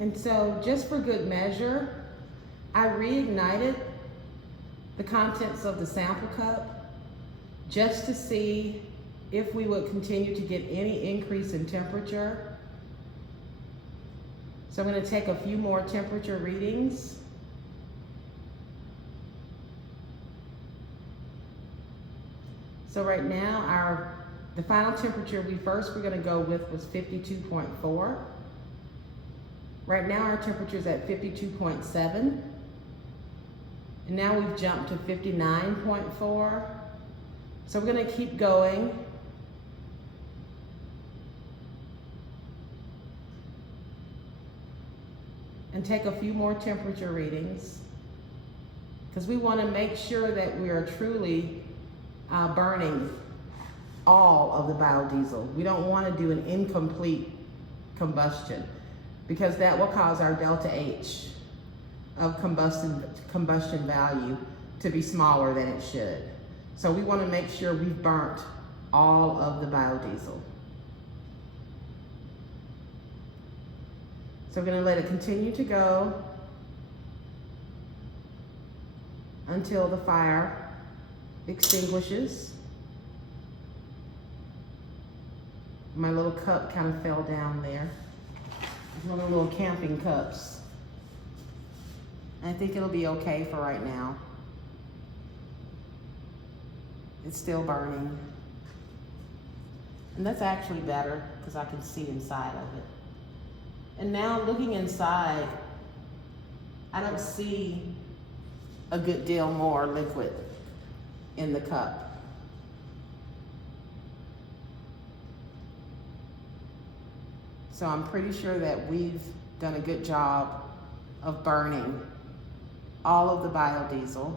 And so just for good measure, I reignited the contents of the sample cup just to see if we would continue to get any increase in temperature. So I'm going to take a few more temperature readings. So right now the final temperature we're going to go with was 52.4. Right now our temperature is at 52.7. And now we've jumped to 59.4. So we're going to keep going. And take a few more temperature readings, because we want to make sure that we are truly burning all of the biodiesel. We don't want to do an incomplete combustion, because that will cause our delta H of combustion value to be smaller than it should. So we want to make sure we've burnt all of the biodiesel. So we're going to let it continue to go until the fire extinguishes. My little cup kind of fell down there. It's one of the little camping cups. I think it'll be okay for right now. It's still burning. And that's actually better because I can see inside of it. And now looking inside, I don't see a good deal more liquid in the cup. So I'm pretty sure that we've done a good job of burning all of the biodiesel.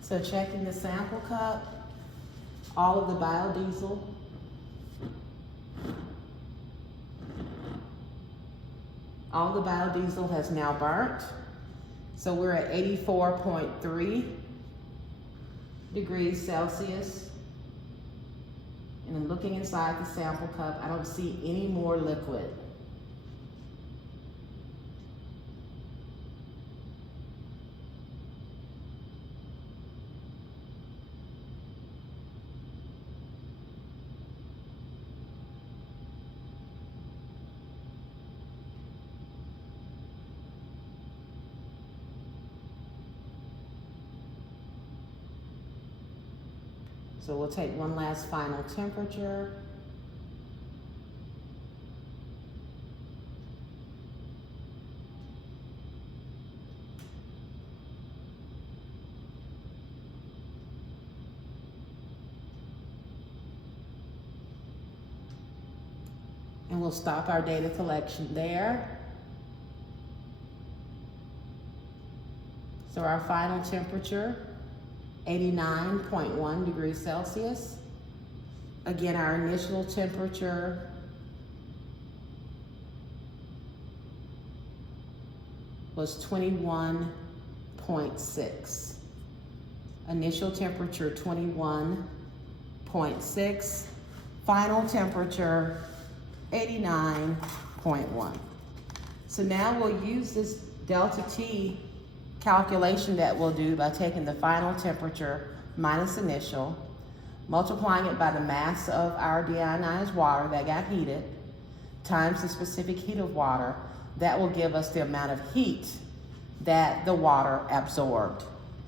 So checking the sample cup, all of the biodiesel. All the biodiesel has now burnt. So we're at 84.3 degrees Celsius. And I'm looking inside the sample cup. I don't see any more liquid. So we'll take one last final temperature. And we'll stop our data collection there. So our final temperature, 89.1 degrees Celsius. Again, our initial temperature was 21.6. Initial temperature 21.6. Final temperature 89.1. So now we'll use this delta T calculation that we'll do by taking the final temperature minus initial, multiplying it by the mass of our deionized water that got heated, times the specific heat of water. That will give us the amount of heat that the water absorbed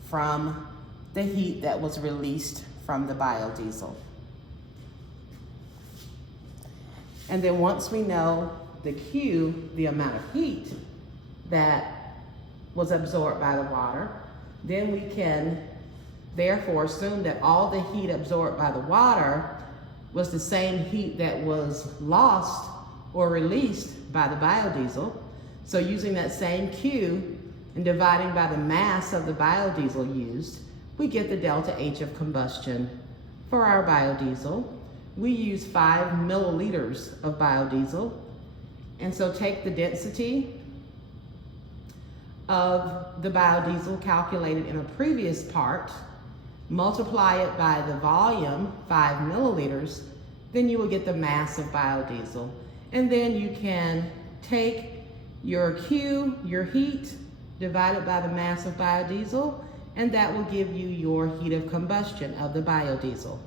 from the heat that was released from the biodiesel. And then once we know the Q, the amount of heat that was absorbed by the water, then we can therefore assume that all the heat absorbed by the water was the same heat that was lost or released by the biodiesel. So using that same Q and dividing by the mass of the biodiesel used, we get the delta H of combustion for our biodiesel. We use 5 milliliters of biodiesel. And so take the density of the biodiesel calculated in a previous part, multiply it by the volume, 5 milliliters, then you will get the mass of biodiesel. And then you can take your Q, your heat, divided by the mass of biodiesel, and that will give you your heat of combustion of the biodiesel.